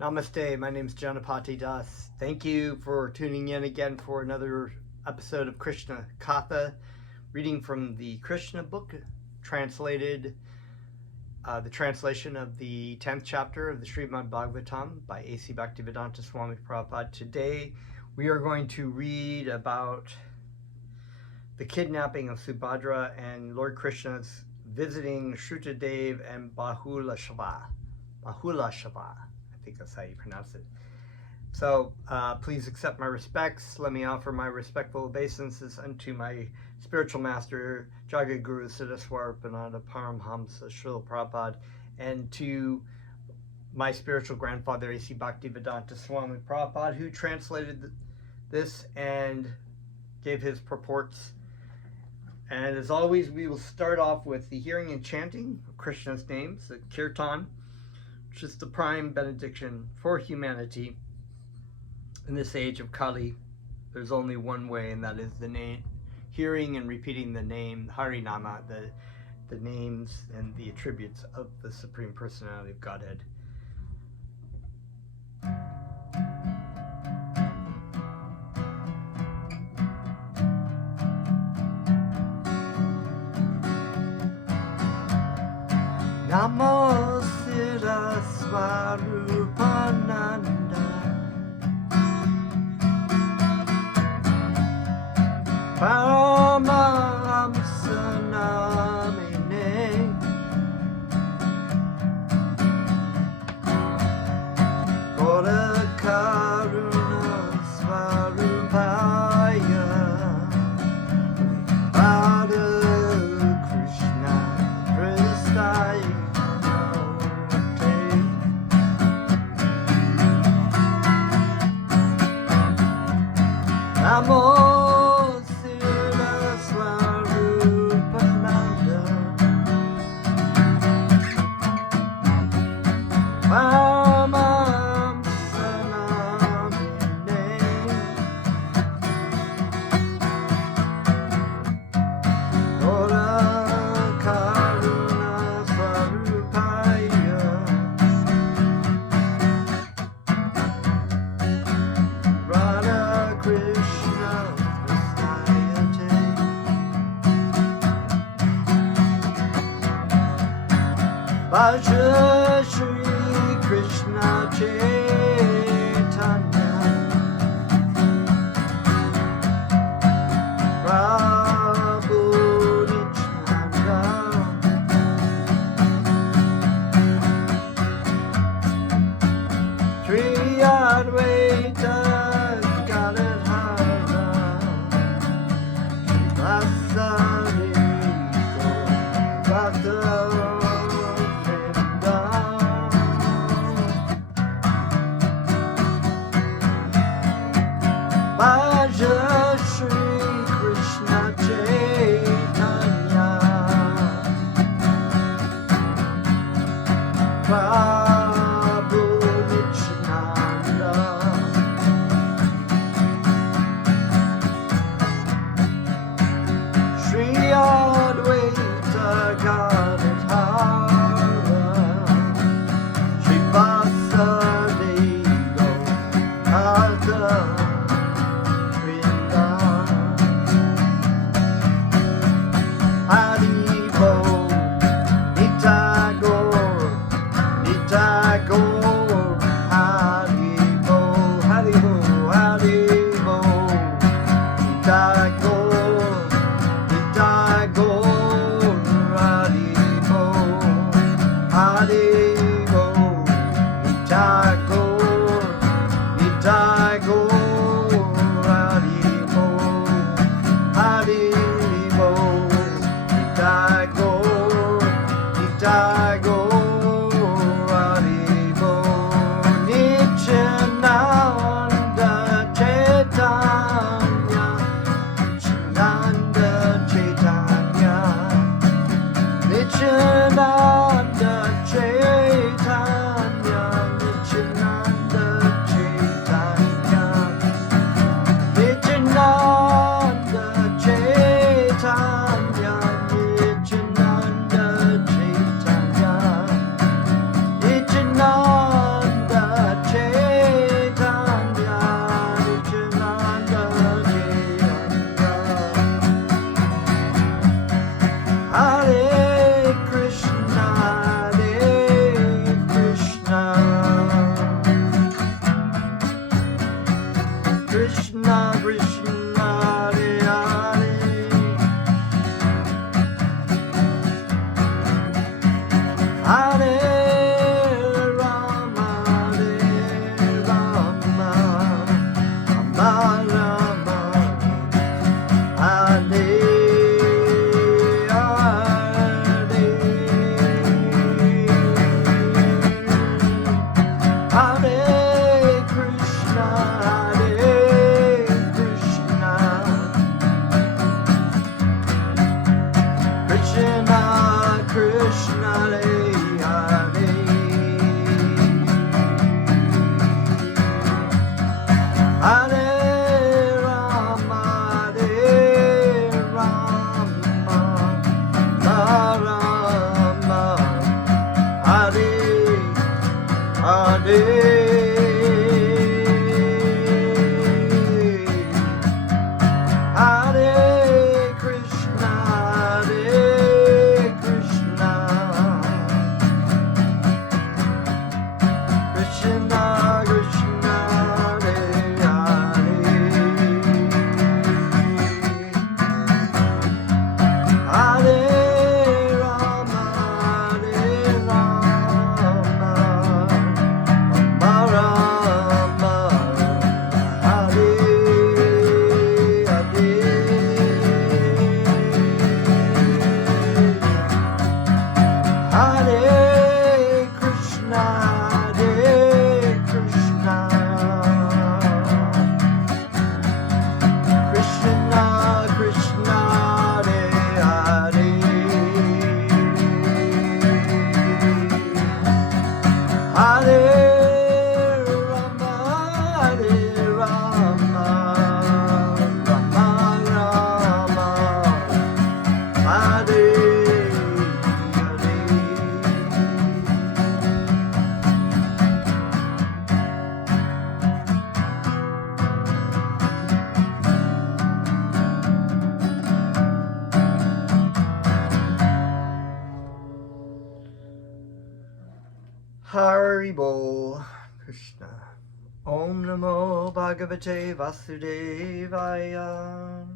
Namaste, my name is Janapati Das. Thank you for tuning in again for another episode of Krishna Katha, reading from the Krishna book, translated, the translation of the 10th chapter of the Srimad Bhagavatam by A.C. Bhaktivedanta Swami Prabhupada. Today we are going to read about the kidnapping of Subhadra and Lord Krishna's visiting Srutadeva and Bahulasva. I think that's how you pronounce it. So please accept my respects. Let me offer my respectful obeisances unto my spiritual master, Jagat Guru Siddhaswarapananda Paramhamsa Srila Prabhupada, and to my spiritual grandfather, A.C. Bhaktivedanta Swami Prabhupada, who translated this and gave his purports. And as always, we will start off with the hearing and chanting of Krishna's names, the kirtan, which is the prime benediction for humanity. In this age of Kali, there's only one way, and that is the name, hearing and repeating the name, Harinama, the names and the attributes of the Supreme Personality of Godhead. Namo Srutadeva Paramahamsa Namine Kora Karuna Svarupaya Subhadra Krishna Prestaya Namo Bhaja Shri Krishna Chaitanya Prabhu Nityananda Sri Advaita Gadadhara Vasari Bhakta Bhaja Shri Krishna Chaitanya Prabhu Nityananda Sri Advaita Gadadhara Sri Vasudeva Bhakta Chaitanya Hare Krishna, Hare Krishna, Krishna Krishna, Hare Hare, Hare Rama, Hare Rama, Rama Rama, Hare Hare Krishna, Hare Krishna, Krishna Krishna, Hare Hare, Hare Rama, Hare Rama, Rama Rama, Hare Haribol Krishna. Om Namo Bhagavate Vasudevaya.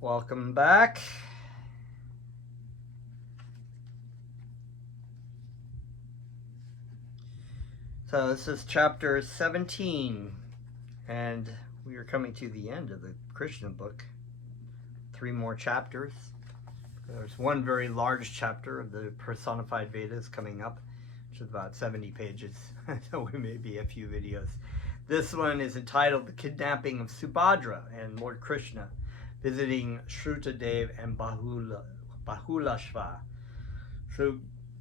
Welcome back. So this is chapter 17, and we are coming to the end of the Krishna book. 3 more chapters. There's one very large chapter of the personified Vedas coming up, which is about 70 pages, so we may be a few videos. This one is entitled The Kidnapping of Subhadra and Lord Krishna visiting Srutadeva and Bahulasva. So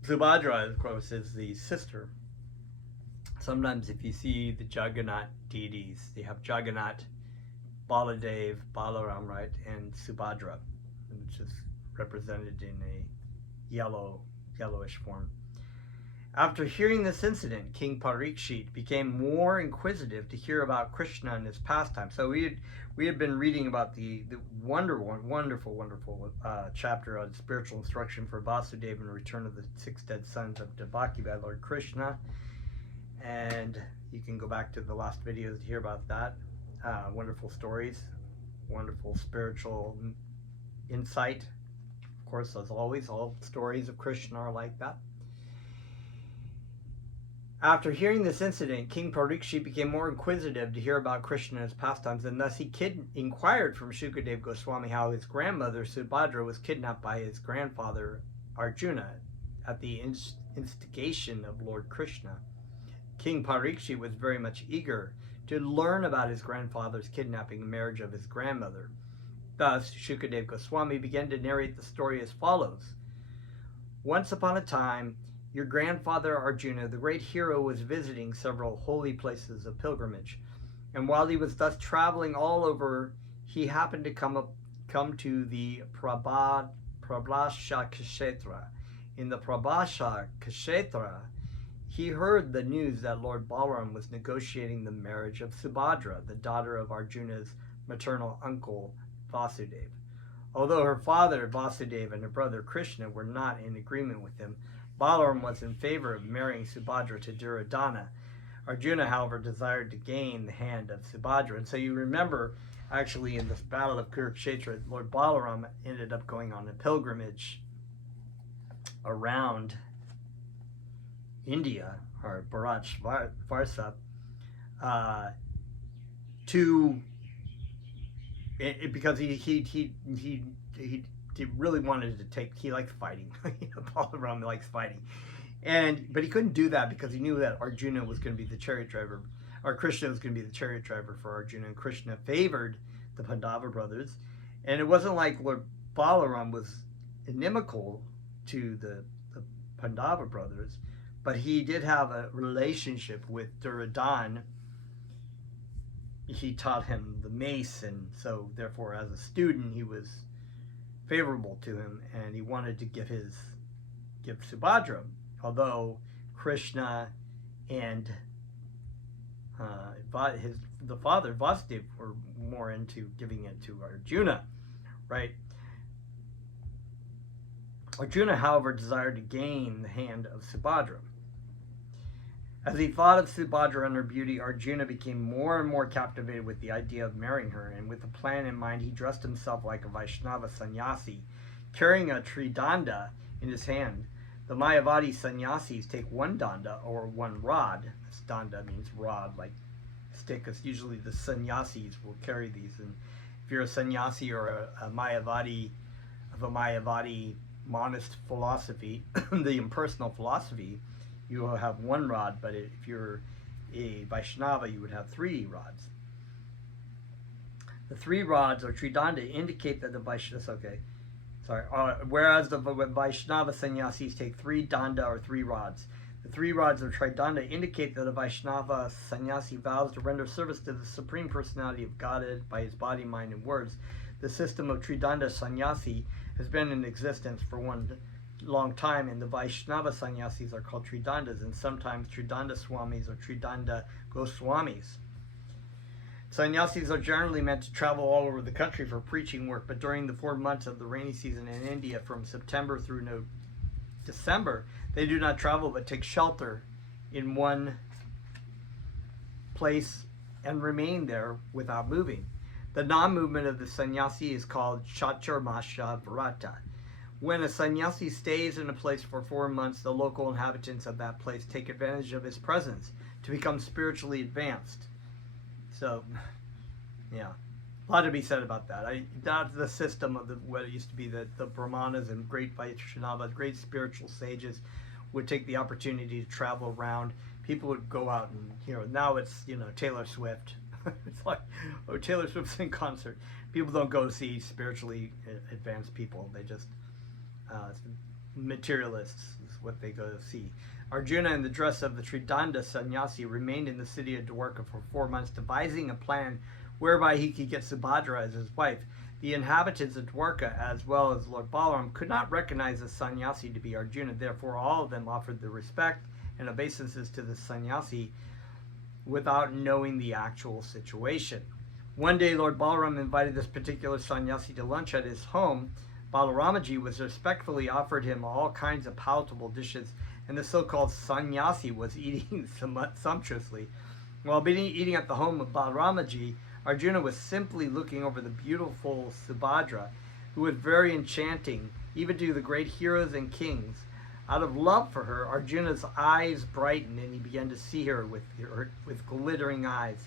Subhadra, of course, is the sister. Sometimes if you see the Jagannath deities, they have Jagannath, Baladev, Balaram, right, and Subhadra, which is represented in a yellowish form. After hearing this incident, King Parikshit became more inquisitive to hear about Krishna and his pastime. So we had been reading about the wonderful chapter on spiritual instruction for Vasudeva and the return of the 6 dead sons of Devaki by Lord Krishna. And you can go back to the last videos to hear about that. Wonderful stories, wonderful spiritual insight. Of course, as always, all stories of Krishna are like that. After hearing this incident, King Parikshit became more inquisitive to hear about Krishna and his pastimes, and thus he inquired from Srutadeva Goswami how his grandmother Subhadra was kidnapped by his grandfather Arjuna at the instigation of Lord Krishna. King Parikshit was very much eager to learn about his grandfather's kidnapping and marriage of his grandmother. Thus, Srutadeva Goswami began to narrate the story as follows. Once upon a time, your grandfather Arjuna, the great hero, was visiting several holy places of pilgrimage, and while he was thus traveling all over, he happened to come to the Prabhasha Kshetra. In the Prabhasha Kshetra, he heard the news that Lord Balaram was negotiating the marriage of Subhadra, the daughter of Arjuna's maternal uncle Vasudeva. Although her father Vasudeva and her brother Krishna were not in agreement with him, Balaram was in favor of marrying Subhadra to Duryodhana. Arjuna, however, desired to gain the hand of Subhadra. And so you remember, actually, in this battle of Kurukshetra, Lord Balaram ended up going on a pilgrimage around India, or Bharat Varsa, because he really wanted to take. He liked fighting. Balaram likes fighting, but he couldn't do that because he knew that Arjuna was going to be the chariot driver, or Krishna was going to be the chariot driver for Arjuna, and Krishna favored the Pandava brothers, and it wasn't like Lord Balaram was inimical to the Pandava brothers, but he did have a relationship with Duryodhana. He taught him the mace, and so therefore as a student he was favorable to him, and he wanted to give Subhadra, although Krishna and the father Vasudeva were more into giving it to Arjuna, right? Arjuna, however, desired to gain the hand of Subhadra. As he thought of Subhadra and her beauty, Arjuna became more and more captivated with the idea of marrying her, and with a plan in mind, he dressed himself like a Vaishnava sannyasi, carrying a tridanda in his hand. The Mayavadi sannyasis take one danda, or one rod. This danda means rod, like stick, because usually the sannyasis will carry these. And if you're a sannyasi or a Mayavadi, of a Mayavadi monist philosophy, the impersonal philosophy, you will have one rod, but if you're a Vaishnava, you would have 3 rods. The 3 rods, or tridanda, indicate that the Vaishnava, whereas the Vaishnava sannyasis take 3 danda, or 3 rods. The 3 rods, or tridanda, indicate that a Vaishnava sannyasi vows to render service to the Supreme Personality of Godhead by his body, mind, and words. The system of tridanda sannyasi has been in existence for one long time, and the Vaishnava sannyasis are called tridandas, and sometimes tridanda swamis or tridanda goswamis. Sannyasis are generally meant to travel all over the country for preaching work, but during the 4 months of the rainy season in India, from September through December, they do not travel but take shelter in one place and remain there without moving. The non-movement of the sannyasi is called Chaturmasha Vrata. When a sannyasi stays in a place for 4 months, the local inhabitants of that place take advantage of his presence to become spiritually advanced. So, yeah, a lot to be said about that. That's the system of what it used to be, that the Brahmanas and great Vaishnavas, great spiritual sages, would take the opportunity to travel around. People would go out and, now it's, Taylor Swift. It's like, oh, Taylor Swift's in concert. People don't go see spiritually advanced people. They just, materialists is what they go to see. Arjuna, in the dress of the Tridanda sannyasi, remained in the city of Dwarka for 4 months, devising a plan whereby he could get Subhadra as his wife. The inhabitants of Dwarka, as well as Lord Balaram, could not recognize the sannyasi to be Arjuna. Therefore, all of them offered their respect and obeisances to the sannyasi without knowing the actual situation. One day, Lord Balaram invited this particular sannyasi to lunch at his home. Balaramaji was respectfully offered him all kinds of palatable dishes, and the so-called sannyasi was eating sumptuously. While eating at the home of Balaramaji, Arjuna was simply looking over the beautiful Subhadra, who was very enchanting, even to the great heroes and kings. Out of love for her, Arjuna's eyes brightened, and he began to see her with glittering eyes.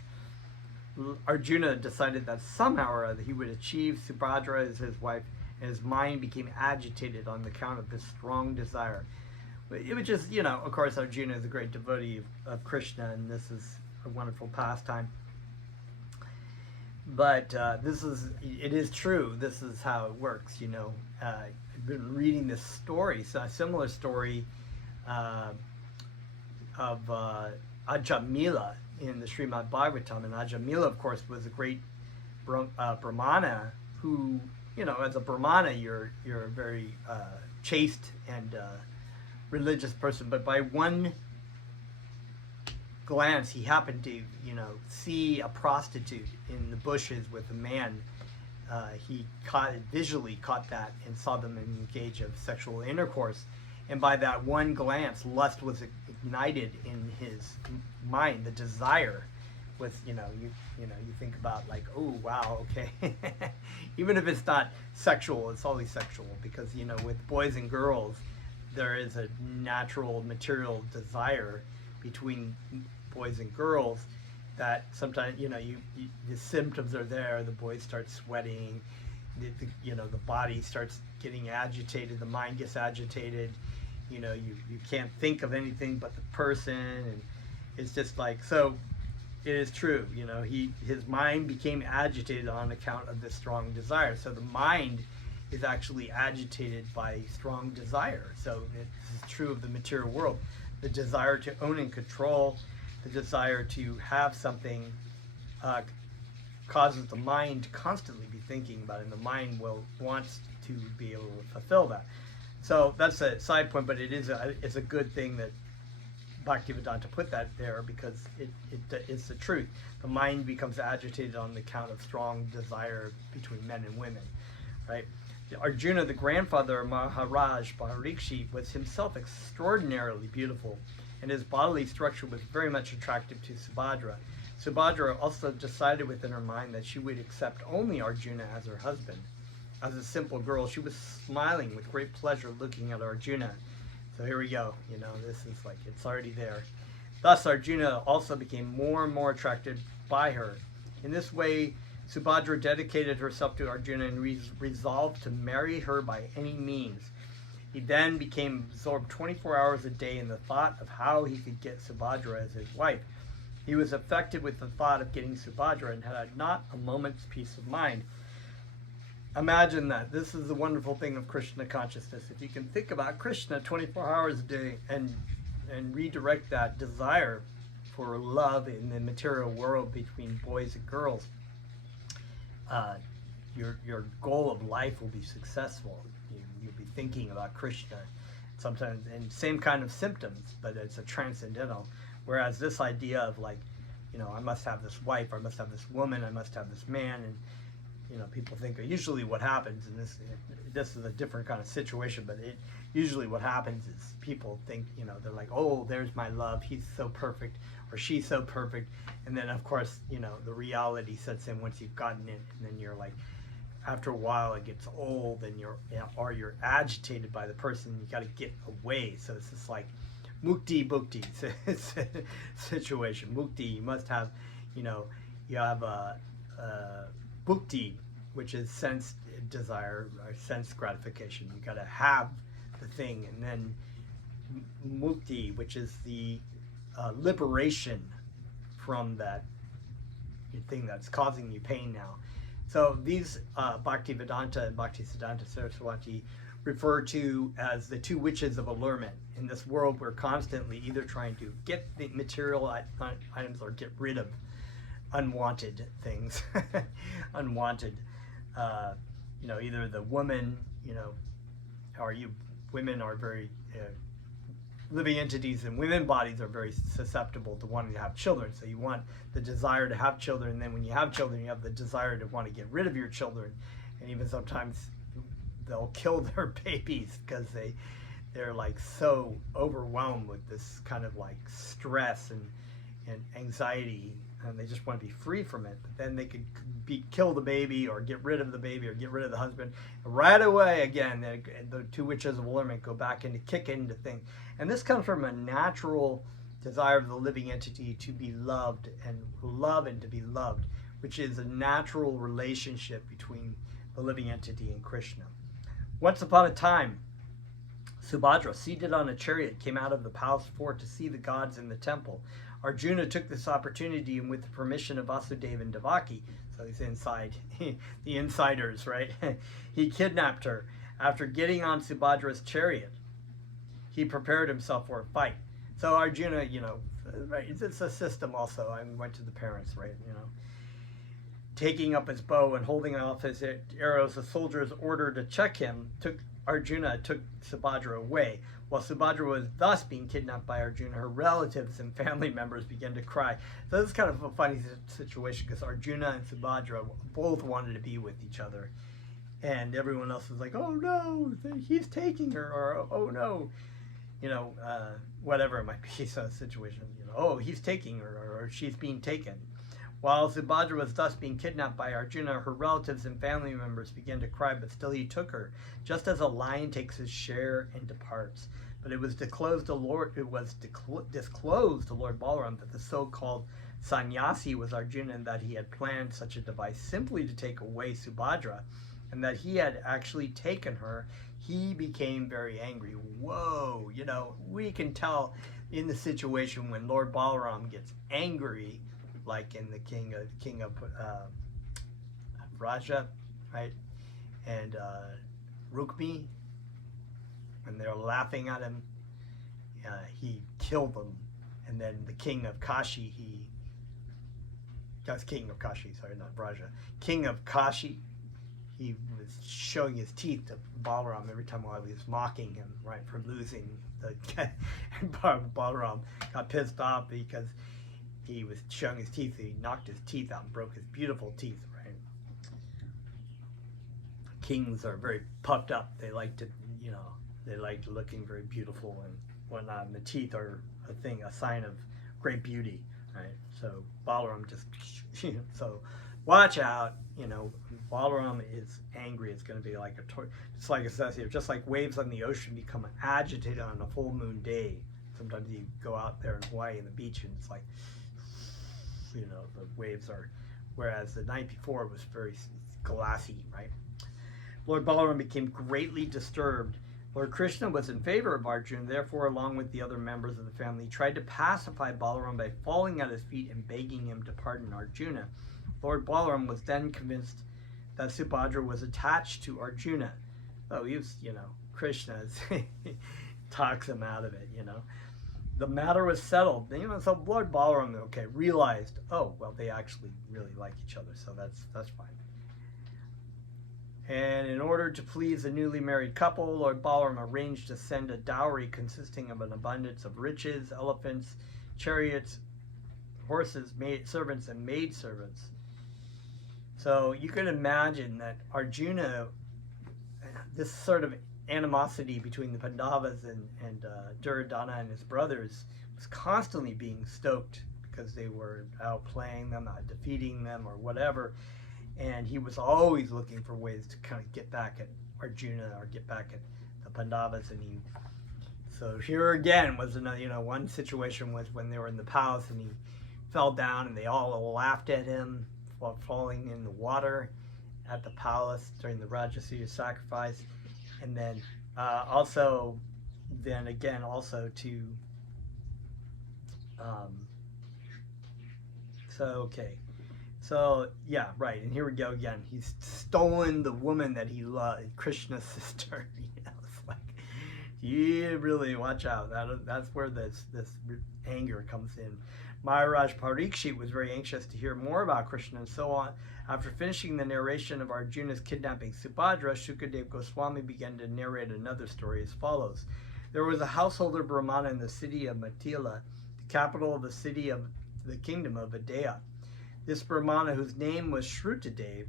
Arjuna decided that somehow or other he would achieve Subhadra as his wife, and his mind became agitated on account of this strong desire. It was just, of course, Arjuna is a great devotee of Krishna, and this is a wonderful pastime. But it is true. This is how it works, I've been reading this story, a similar story of Ajamila in the Srimad Bhagavatam. And Ajamila, of course, was a great Brahmana who, as a Brahmana, you're a very chaste and religious person. But by one glance, he happened to, see a prostitute in the bushes with a man. He visually caught that and saw them engage in sexual intercourse. And by that one glance, lust was ignited in his mind. The desire was, you think about like, oh, wow, okay. Even if it's not sexual, it's always sexual, because, with boys and girls, there is a natural material desire between boys and girls that sometimes, the symptoms are there. The boys start sweating, the body starts getting agitated, the mind gets agitated, you can't think of anything but the person, and it's just like, so it is true, his mind became agitated on account of this strong desire. So the mind is actually agitated by strong desire. So it's true of the material world. The desire to own and control, the desire to have something causes the mind to constantly be thinking about it, and the mind wants to be able to fulfill that. So that's a side point, but it's a good thing that Bhaktivedanta put that there, because it's the truth. The mind becomes agitated on the account of strong desire between men and women, right? Arjuna, the grandfather of Maharaj Parikshit, was himself extraordinarily beautiful, and his bodily structure was very much attractive to Subhadra. Subhadra also decided within her mind that she would accept only Arjuna as her husband. As a simple girl, she was smiling with great pleasure looking at Arjuna. So here we go, this is like, it's already there. Thus, Arjuna also became more and more attracted by her. In this way, Subhadra dedicated herself to Arjuna and resolved to marry her by any means. He then became absorbed 24 hours a day in the thought of how he could get Subhadra as his wife. He was affected with the thought of getting Subhadra and had not a moment's peace of mind. Imagine that. This is the wonderful thing of Krishna consciousness. If you can think about Krishna 24 hours a day and redirect that desire for love in the material world between boys and girls, your goal of life will be successful. You'll be thinking about Krishna sometimes, and same kind of symptoms, but it's a transcendental. Whereas this idea of like, I must have this wife, I must have this woman, I must have this man, and people think usually what happens, and this is a different kind of situation, but usually what happens is people think, they're like, oh, there's my love, he's so perfect, or she's so perfect, and then of course, the reality sets in once you've gotten it, and then you're like, after a while it gets old, and you're agitated by the person, you got to get away. So it's just like mukti bhukti situation. Mukti, you must have, you have a bhukti, which is sense desire or sense gratification. You got to have the thing, and then mukti, which is the liberation from that thing that's causing you pain now. So these Bhaktivedanta and Bhaktisiddhanta Saraswati refer to as the two witches of allurement. In this world, we're constantly either trying to get the material items or get rid of unwanted things. Unwanted, either the woman, women are very living entities, and women bodies are very susceptible to wanting to have children. So you want the desire to have children, and then when you have children, you have the desire to want to get rid of your children, and even sometimes they'll kill their babies because they're like so overwhelmed with this kind of like stress and anxiety, and they just want to be free from it. But then they could kill the baby, or get rid of the baby, or get rid of the husband. And right away, again, the two witches of allurement go back into kick into things. And this comes from a natural desire of the living entity to be loved and to be loved, which is a natural relationship between the living entity and Krishna. Once upon a time, Subhadra, seated on a chariot, came out of the palace fort to see the gods in the temple. Arjuna took this opportunity, and with the permission of Vasudeva and Devaki, so he's inside, the insiders, right? He kidnapped her. After getting on Subhadra's chariot, he prepared himself for a fight. So Arjuna, right, it's a system also. I went to the parents, right, Taking up his bow and holding off his arrows, the soldiers ordered to check him. Arjuna took Subhadra away. While Subhadra was thus being kidnapped by Arjuna, her relatives and family members began to cry. So this is kind of a funny situation, because Arjuna and Subhadra both wanted to be with each other, and everyone else was like, oh no, he's taking her, or oh no, whatever it might be, so situation, oh, he's taking her, or she's being taken. While Subhadra was thus being kidnapped by Arjuna, her relatives and family members began to cry, but still he took her, just as a lion takes his share and departs. But it was disclosed to Lord Balaram that the so-called sannyasi was Arjuna, and that he had planned such a device simply to take away Subhadra, and that he had actually taken her. He became very angry. Whoa, we can tell in the situation when Lord Balaram gets angry, like in the king of Raja, right, and Rukmi, and they're laughing at him. He killed them, and then the king of Kashi, King of Kashi, he was showing his teeth to Balaram every time while he was mocking him, right, for losing. And Balaram got pissed off because he was showing his teeth. He knocked his teeth out and broke his beautiful teeth, right? Kings are very puffed up. They like to, they like looking very beautiful and whatnot. And the teeth are a sign of great beauty, right? So Balaram just, so watch out. Balaram is angry. It's going to be like it's like it says here, just like waves on the ocean become agitated on a full moon day. Sometimes you go out there in Hawaii on the beach and it's like, the waves are, whereas the night before it was very glassy, right? Lord Balaram became greatly disturbed. Lord Krishna was in favor of Arjuna, therefore, along with the other members of the family, tried to pacify Balaram by falling at his feet and begging him to pardon Arjuna. Lord Balaram was then convinced that Subhadra was attached to Arjuna. Oh, he was, Krishna talks him out of it, The matter was settled. So Lord Balaram, realized, oh, well, they actually really like each other, so that's fine. And in order to please the newly married couple, Lord Balaram arranged to send a dowry consisting of an abundance of riches, elephants, chariots, horses, servants, and maidservants. So you can imagine that Arjuna, this sort of animosity between the Pandavas and Duryodhana and his brothers was constantly being stoked because they were outplaying them, out defeating them, or whatever. And he was always looking for ways to kind of get back at Arjuna or get back at the Pandavas. And so here again was another, one situation was when they were in the palace and he fell down and they all laughed at him while falling in the water at the palace during the Rajasuya sacrifice. And then also to so yeah, right. And here we go again. He's stolen the woman that he loved, Krishna's sister. It's like, you really watch out. That's where this anger comes in. Maharaj Parikshit was very anxious to hear more about Krishna and so on. After finishing the narration of Arjuna's kidnapping Subhadra, Srutadeva Goswami began to narrate another story as follows. There was a householder Brahmana in the city of Mithila, the capital of the kingdom of Videha. This Brahmana, whose name was Srutadeva,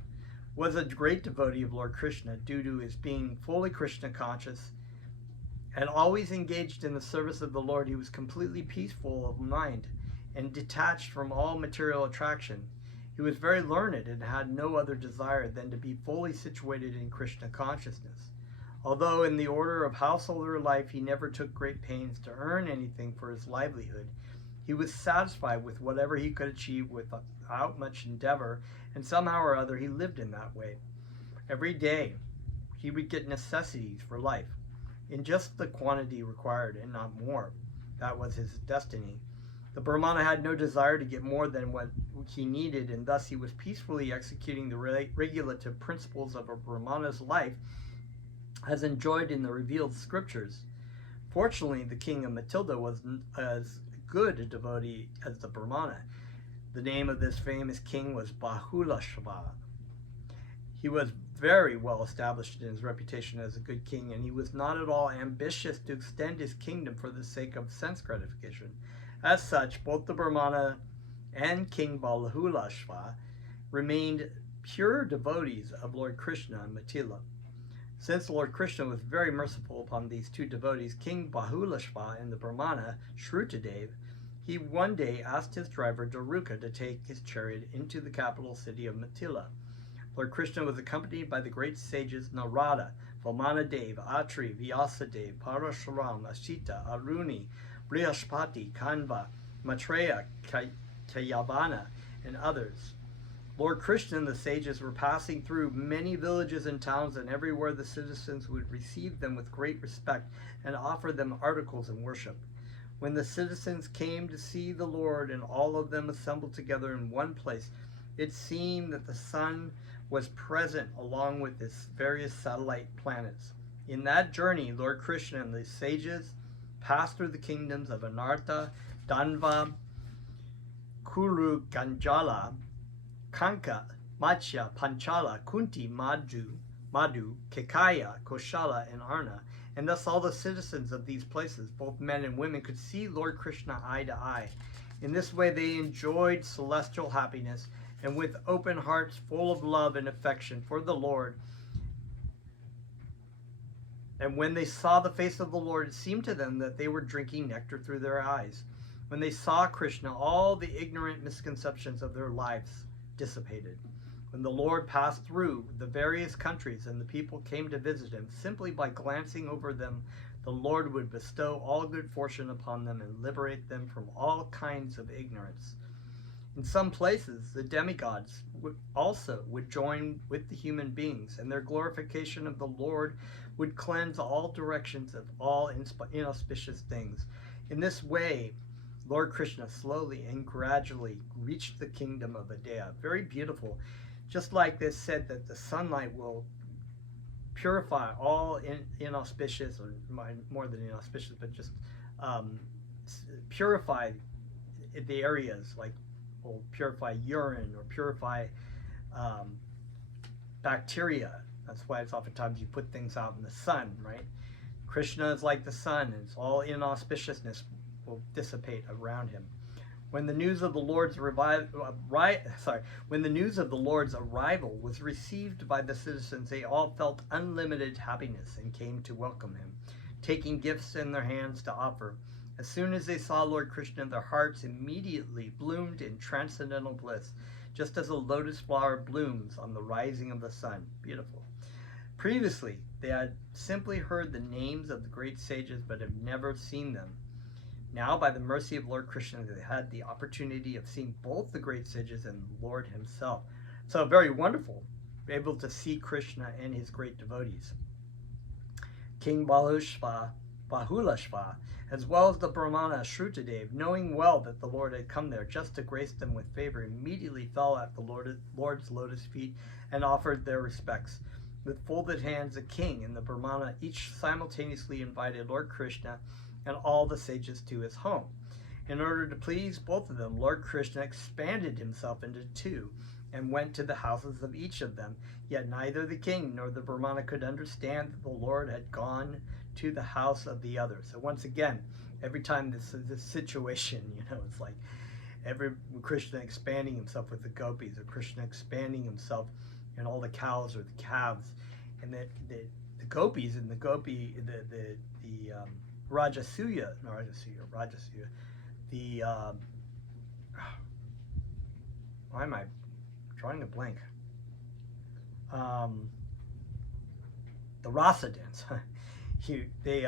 was a great devotee of Lord Krishna due to his being fully Krishna conscious and always engaged in the service of the Lord. He was completely peaceful of mind and detached from all material attraction. He was very learned and had no other desire than to be fully situated in Krishna consciousness. Although in the order of householder life he never took great pains to earn anything for his livelihood, he was satisfied with whatever he could achieve without much endeavor, and somehow or other he lived in that way. Every day he would get necessities for life, in just the quantity required and not more. That was his destiny. The Brahmana had no desire to get more than what he needed, and thus he was peacefully executing the regulative principles of a Brahmana's life as enjoyed in the revealed scriptures. Fortunately, the king of Matilda was as good a devotee as the Brahmana. The name of this famous king was Bahulasva. He was very well established in his reputation as a good king, and he was not at all ambitious to extend his kingdom for the sake of sense gratification. As such, both the Brahmana and King Bahulasva remained pure devotees of Lord Krishna and Mithila. Since Lord Krishna was very merciful upon these two devotees, King Bahulasva and the Brahmana, Srutadeva, he one day asked his driver Daruka to take his chariot into the capital city of Mithila. Lord Krishna was accompanied by the great sages Narada, Vamanadeva, Atri, Vyasadeva, Parashuram, Ashita, Aruni, Brihaspati, Kanva, Maitreya, Kayavana, and others. Lord Krishna and the sages were passing through many villages and towns, and everywhere the citizens would receive them with great respect and offer them articles in worship. When the citizens came to see the Lord and all of them assembled together in one place, it seemed that the sun was present along with its various satellite planets. In that journey, Lord Krishna and the sages passed through the kingdoms of Anartha, Danva, Kuru, Ganjala, Kanka, Matsya, Panchala, Kunti, Madhu, Kekaya, Koshala, and Arna. And thus all the citizens of these places, both men and women, could see Lord Krishna eye to eye. In this way they enjoyed celestial happiness, and with open hearts full of love and affection for the Lord. And when they saw the face of the Lord, it seemed to them that they were drinking nectar through their eyes. When they saw Krishna, all the ignorant misconceptions of their lives dissipated. When the Lord passed through the various countries and the people came to visit him, simply by glancing over them, the Lord would bestow all good fortune upon them and liberate them from all kinds of ignorance. In some places, the demigods would join with the human beings, and their glorification of the Lord would cleanse all directions of all inauspicious things. In this way, Lord Krishna slowly and gradually reached the kingdom of Adaya. Very beautiful. Just like this said that the sunlight will purify all inauspicious, or more than inauspicious, but just purify the areas, like will purify urine or purify bacteria. That's why it's oftentimes you put things out in the sun, right? Krishna is like the sun, and all inauspiciousness will dissipate around him. When the news of the Lord's arrival was received by the citizens, they all felt unlimited happiness and came to welcome him, taking gifts in their hands to offer. As soon as they saw Lord Krishna, their hearts immediately bloomed in transcendental bliss, just as a lotus flower blooms on the rising of the sun. Beautiful. Previously, they had simply heard the names of the great sages, but have never seen them. Now, by the mercy of Lord Krishna, they had the opportunity of seeing both the great sages and the Lord himself. So very wonderful, able to see Krishna and his great devotees. King Bahulasva, as well as the Brahmana Srutadeva, knowing well that the Lord had come there just to grace them with favor, immediately fell at the Lord's lotus feet and offered their respects. With folded hands, the king and the Brahmana each simultaneously invited Lord Krishna and all the sages to his home. In order to please both of them, Lord Krishna expanded himself into two and went to the houses of each of them. Yet neither the king nor the Brahmana could understand that the Lord had gone to the house of the other. So once again, every time this situation, it's like Krishna expanding himself with the gopis, or Krishna expanding himself in all the cows or the calves, and the gopis and the Rajasuya, why am I drawing a blank? The rasa dance. They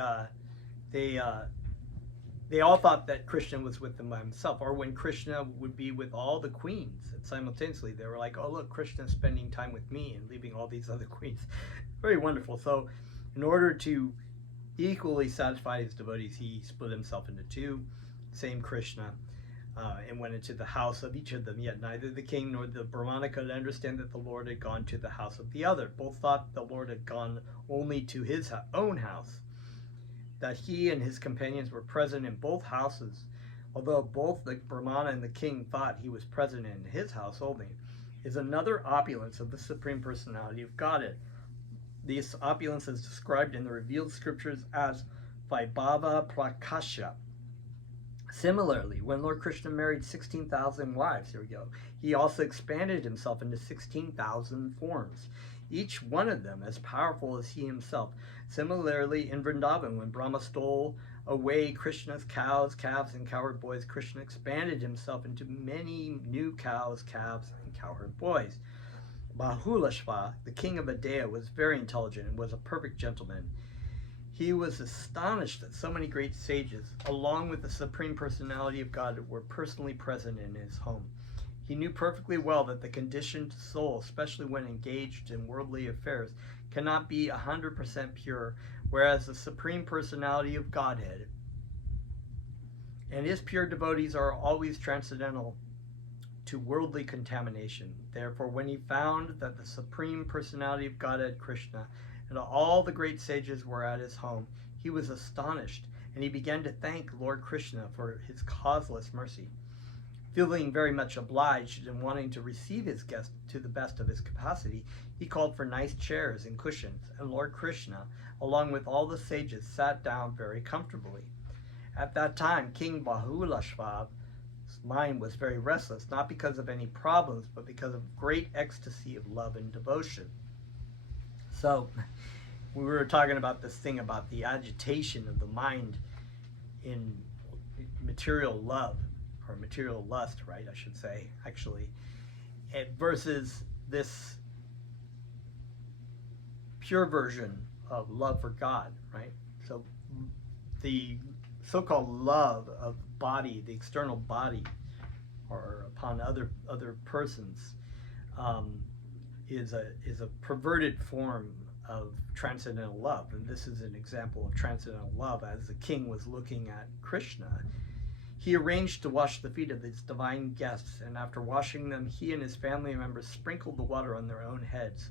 all thought that Krishna was with them by himself, or when Krishna would be with all the queens, and simultaneously they were like, oh look, Krishna's spending time with me and leaving all these other queens. Very wonderful. So in order to equally satisfy his devotees, he split himself into two, same Krishna, and went into the house of each of them. Yet neither the king nor the Brahmana could understand that the Lord had gone to the house of the other. Both thought the Lord had gone only to his own house, that he and his companions were present in both houses, although both the Brahmana and the king thought he was present in his house only, is another opulence of the Supreme Personality of Godhead. This opulence is described in the revealed scriptures as Vaibhava Prakasha. Similarly, when Lord Krishna married 16,000 wives, he also expanded himself into 16,000 forms, each one of them as powerful as he himself. Similarly, in Vrindavan, when Brahma stole away Krishna's cows, calves, and cowherd boys, Krishna expanded himself into many new cows, calves, and cowherd boys. Bahulasva, the king of Adaya, was very intelligent and was a perfect gentleman. He was astonished that so many great sages, along with the Supreme Personality of God, were personally present in his home. He knew perfectly well that the conditioned soul, especially when engaged in worldly affairs, cannot be 100% pure, whereas the Supreme Personality of Godhead and his pure devotees are always transcendental to worldly contamination. Therefore, when he found that the Supreme Personality of Godhead, Krishna, and all the great sages were at his home, he was astonished, and he began to thank Lord Krishna for his causeless mercy. Feeling very much obliged and wanting to receive his guest to the best of his capacity, he called for nice chairs and cushions, and Lord Krishna, along with all the sages, sat down very comfortably. At that time, King Bahulasva's mind was very restless, not because of any problems, but because of great ecstasy of love and devotion. So, we were talking about this thing about the agitation of the mind in material love, or material lust, right, I should say, actually, versus this pure version of love for God, right? So the so-called love of body, the external body, or upon other persons, is a perverted form of transcendental love. And this is an example of transcendental love. As the king was looking at Krishna, he arranged to wash the feet of his divine guests, and after washing them, he and his family members sprinkled the water on their own heads.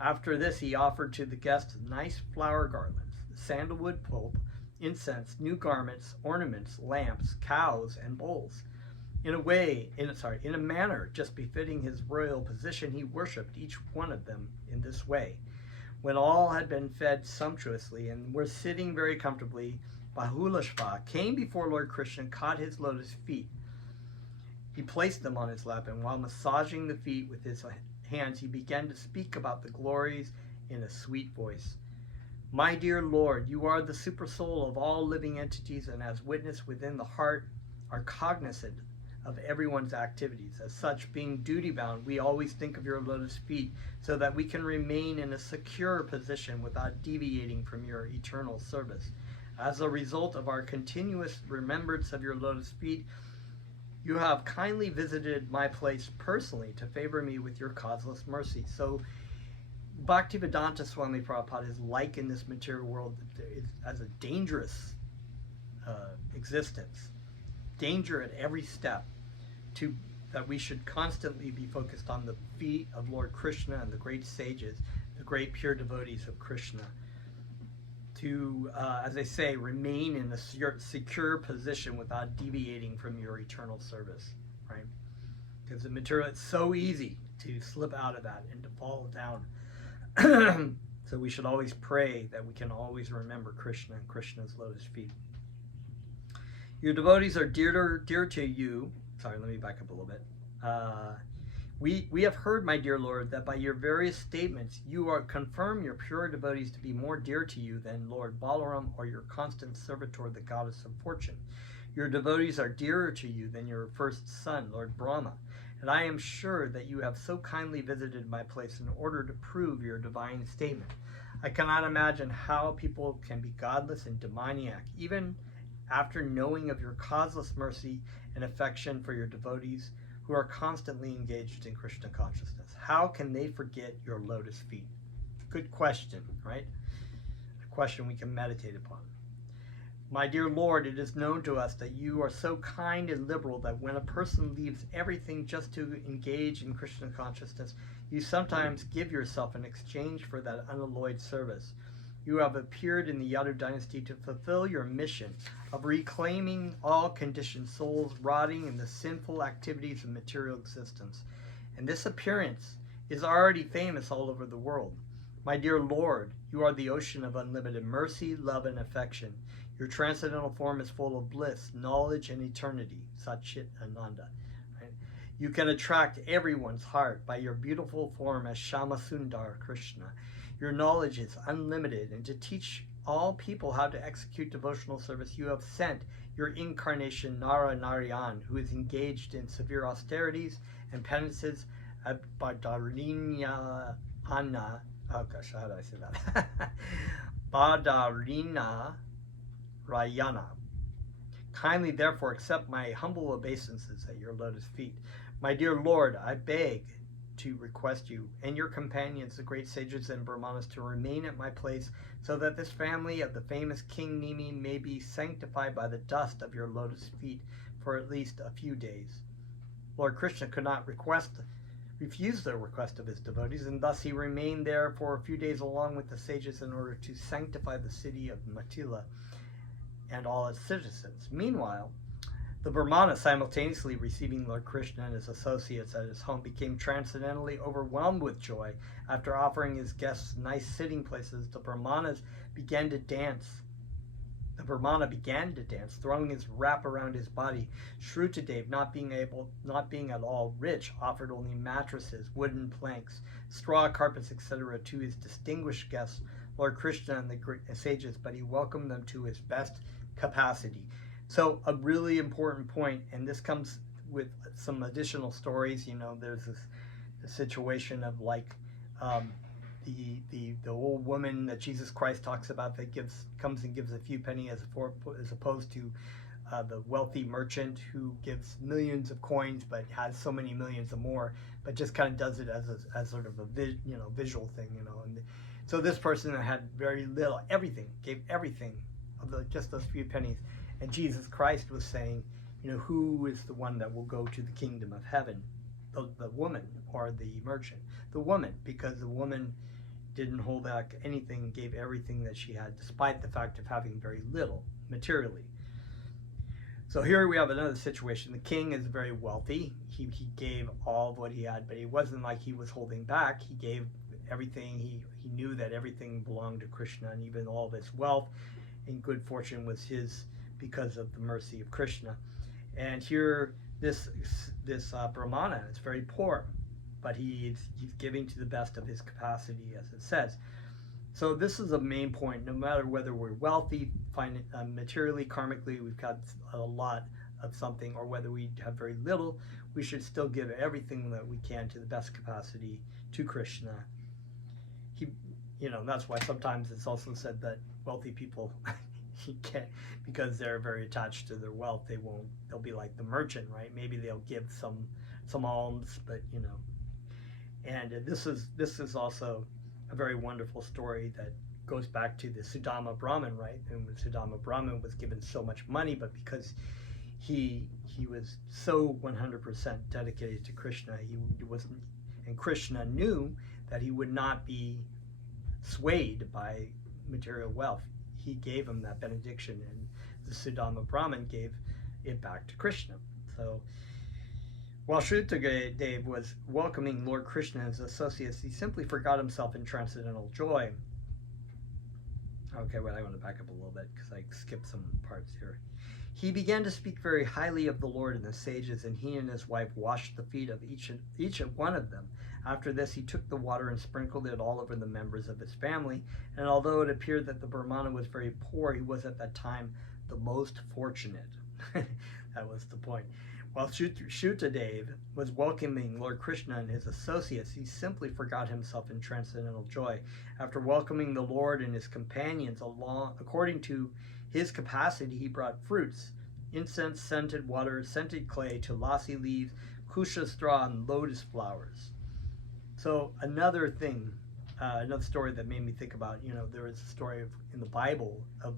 After this, he offered to the guests nice flower garlands, sandalwood pulp, incense, new garments, ornaments, lamps, cows, and bowls. In a manner just befitting his royal position, he worshipped each one of them in this way. When all had been fed sumptuously and were sitting very comfortably, Bahulasva came before Lord Krishna and caught his lotus feet. He placed them on his lap, and while massaging the feet with his hands, he began to speak about the glories in a sweet voice. My dear Lord, you are the super soul of all living entities, and as witness within the heart, are cognizant of everyone's activities. As such, being duty-bound, we always think of your lotus feet so that we can remain in a secure position without deviating from your eternal service. As a result of our continuous remembrance of your lotus feet, you have kindly visited my place personally to favor me with your causeless mercy. So Bhaktivedanta Swami Prabhupada is likened this material world as a dangerous existence, danger at every step, that we should constantly be focused on the feet of Lord Krishna and the great sages, the great pure devotees of Krishna, to, as I say, remain in a secure position without deviating from your eternal service, right? Because the material, it's so easy to slip out of that and to fall down. So we should always pray that we can always remember Krishna and Krishna's lotus feet. Your devotees are dear to you. Sorry, let me back up a little bit. We have heard, my dear Lord, that by your various statements you confirm your pure devotees to be more dear to you than Lord Balaram or your constant servitor, the goddess of fortune. Your devotees are dearer to you than your first son, Lord Brahma, and I am sure that you have so kindly visited my place in order to prove your divine statement. I cannot imagine how people can be godless and demoniac, even after knowing of your causeless mercy and affection for your devotees who are constantly engaged in Krishna consciousness. How can they forget your lotus feet? Good question, right? A question we can meditate upon. My dear Lord, it is known to us that you are so kind and liberal that when a person leaves everything just to engage in Krishna consciousness, you sometimes give yourself in exchange for that unalloyed service. You have appeared in the Yadu dynasty to fulfill your mission of reclaiming all conditioned souls rotting in the sinful activities of material existence. And this appearance is already famous all over the world. My dear Lord, you are the ocean of unlimited mercy, love, and affection. Your transcendental form is full of bliss, knowledge, and eternity, Satchit Ananda. Right? You can attract everyone's heart by your beautiful form as Shama Sundar Krishna. Your knowledge is unlimited, and to teach all people how to execute devotional service, you have sent your incarnation Nara Narayan, who is engaged in severe austerities and penances at Badarina Anna. Oh gosh, how do I say that? Badarina Rayana. Kindly therefore accept my humble obeisances at your lotus feet. My dear Lord, I beg to request you and your companions, the great sages and Brahmanas, to remain at my place so that this family of the famous King Nimi may be sanctified by the dust of your lotus feet for at least a few days. Lord Krishna could not refuse the request of his devotees, and thus he remained there for a few days along with the sages in order to sanctify the city of Mathila and all its citizens. Meanwhile, The Brahmana, simultaneously receiving Lord Krishna and his associates at his home, became transcendently overwhelmed with joy. After offering his guests nice sitting places, the Brahmana began to dance, throwing his wrap around his body. Srutadeva, not being at all rich, offered only mattresses, wooden planks, straw carpets, etc., to his distinguished guests, Lord Krishna and the great sages, but he welcomed them to his best capacity. So a really important point, and this comes with some additional stories. There's this situation of like the old woman that Jesus Christ talks about that comes and gives a few pennies as opposed to the wealthy merchant who gives millions of coins but has so many millions of more, but just kind of does it as sort of a visual thing, And so this person that had very little, gave everything of just those few pennies, and Jesus Christ was saying, who is the one that will go to the kingdom of heaven? The woman or the merchant? The woman, because the woman didn't hold back anything, gave everything that she had, despite the fact of having very little materially. So here we have another situation. The king is very wealthy. He gave all of what he had, but it wasn't like he was holding back. He gave everything. He knew that everything belonged to Krishna, and even all of his wealth and good fortune was his because of the mercy of Krishna. And here, this Brahmana is very poor, but he's giving to the best of his capacity, as it says. So this is a main point. No matter whether we're wealthy, materially, karmically, we've got a lot of something, or whether we have very little, we should still give everything that we can to the best capacity to Krishna. That's why sometimes it's also said that wealthy people can't, because they're very attached to their wealth, they'll be like the merchant, right? Maybe they'll give some alms, but and this is also a very wonderful story that goes back to the Sudama Brahmin, right? And Sudama Brahmin was given so much money, but because he was so 100% dedicated to Krishna, and Krishna knew that he would not be swayed by material wealth. He gave him that benediction, and the Sudama Brahmin gave it back to Krishna. So while Srutadeva was welcoming Lord Krishna and his associates, he simply forgot himself in transcendental joy. Okay, I want to back up a little bit because I skipped some parts here. He began to speak very highly of the Lord and the sages, and he and his wife washed the feet of each one of them. After this, he took the water and sprinkled it all over the members of his family, and although it appeared that the Brahmana was very poor, he was at that time the most fortunate. That was the point. While Srutadeva was welcoming Lord Krishna and his associates, he simply forgot himself in transcendental joy. After welcoming the Lord and his companions according to his capacity, he brought fruits, incense, scented water, scented clay, tulasi leaves, kusha straw, and lotus flowers. So another thing, another story that made me think about, there was a story in the Bible of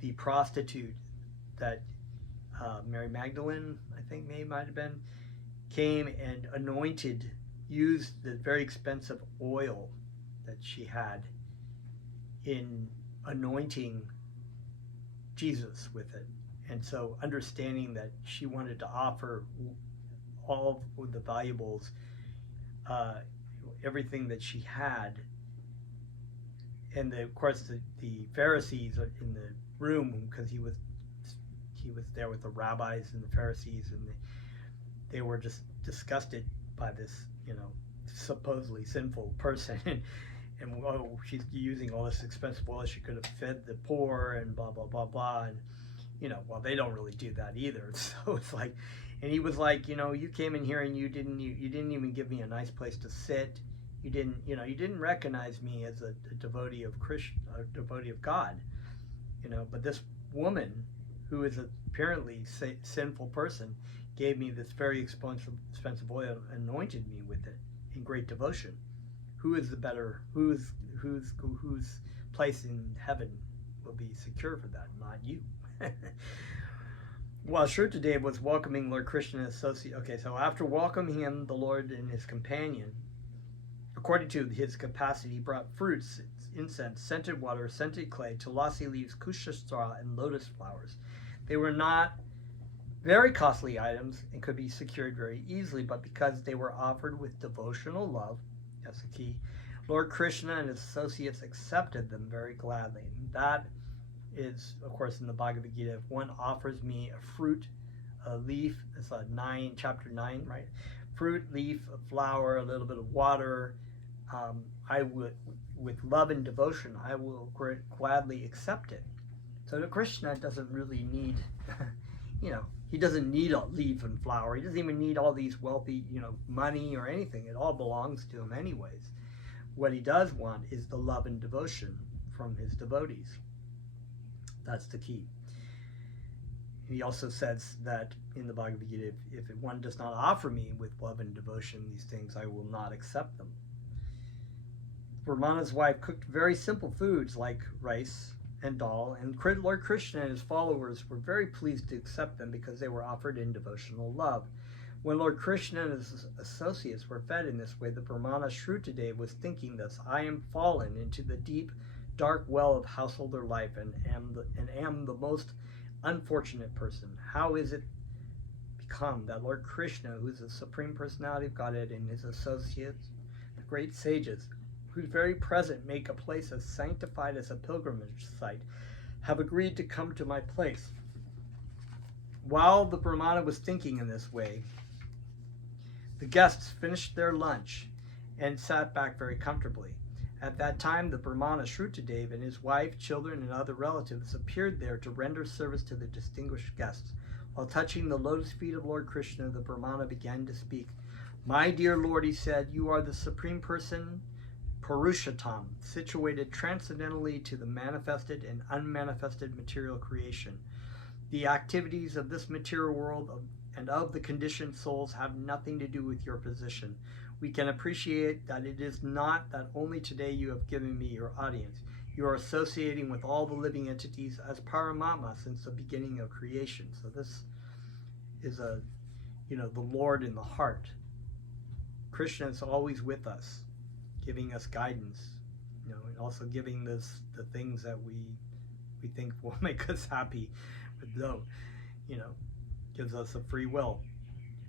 the prostitute that Mary Magdalene, I think might have been, came and used the very expensive oil that she had in anointing Jesus with it. And so understanding that she wanted to offer all of the valuables, everything that she had, and of course the Pharisees are in the room, because he was there with the rabbis and the Pharisees, and they were just disgusted by this, supposedly sinful person, and she's using all this expensive oil, she could have fed the poor and blah blah blah blah, and well, they don't really do that either. So it's like, and he was like, you came in here and you didn't even give me a nice place to sit. You didn't recognize me as a devotee of Krishna, a devotee of God, but this woman, who is apparently sinful person, gave me this very expensive oil, anointed me with it in great devotion. Whose place in heaven will be secure for that? Not you. While Srutadeva was welcoming Lord Krishna and associate, so after welcoming him, the Lord and his companion, according to his capacity, he brought fruits, incense, scented water, scented clay, tulasi leaves, kusha straw, and lotus flowers. They were not very costly items and could be secured very easily, but because they were offered with devotional love, that's the key, Lord Krishna and his associates accepted them very gladly. And that is, of course, in the Bhagavad Gita. If one offers me a fruit, a leaf, it's chapter 9, right? Fruit, leaf, a flower, a little bit of water, I would, with love and devotion, I will gladly accept it. So Krishna doesn't really need, he doesn't need a leaf and flower. He doesn't even need all these wealthy, money or anything. It all belongs to him anyways. What he does want is the love and devotion from his devotees. That's the key. He also says that in the Bhagavad Gita, if one does not offer me with love and devotion these things, I will not accept them. Brahmana's wife cooked very simple foods like rice and dal, and Lord Krishna and his followers were very pleased to accept them because they were offered in devotional love. When Lord Krishna and his associates were fed in this way, the Brahmana Srutadeva was thinking this: I am fallen into the deep, dark well of householder life and am the most unfortunate person. How is it become that Lord Krishna, who is the Supreme Personality of Godhead, and his associates, the great sages, whose very presence make a place as sanctified as a pilgrimage site, have agreed to come to my place? While the Brahmana was thinking in this way, the guests finished their lunch and sat back very comfortably. At that time, the Brahmana Srutadeva and his wife, children, and other relatives appeared there to render service to the distinguished guests. While touching the lotus feet of Lord Krishna, the Brahmana began to speak. My dear Lord, he said, you are the Supreme Person, Purushottam, situated transcendently to the manifested and unmanifested material creation. The activities of this material world and of the conditioned souls have nothing to do with your position. We can appreciate that it is not that only today you have given me your audience. You are associating with all the living entities as Paramatma since the beginning of creation. So this is the Lord in the heart. Krishna is always with us, giving us guidance, and also giving us the things that we think will make us happy, but don't, gives us a free will.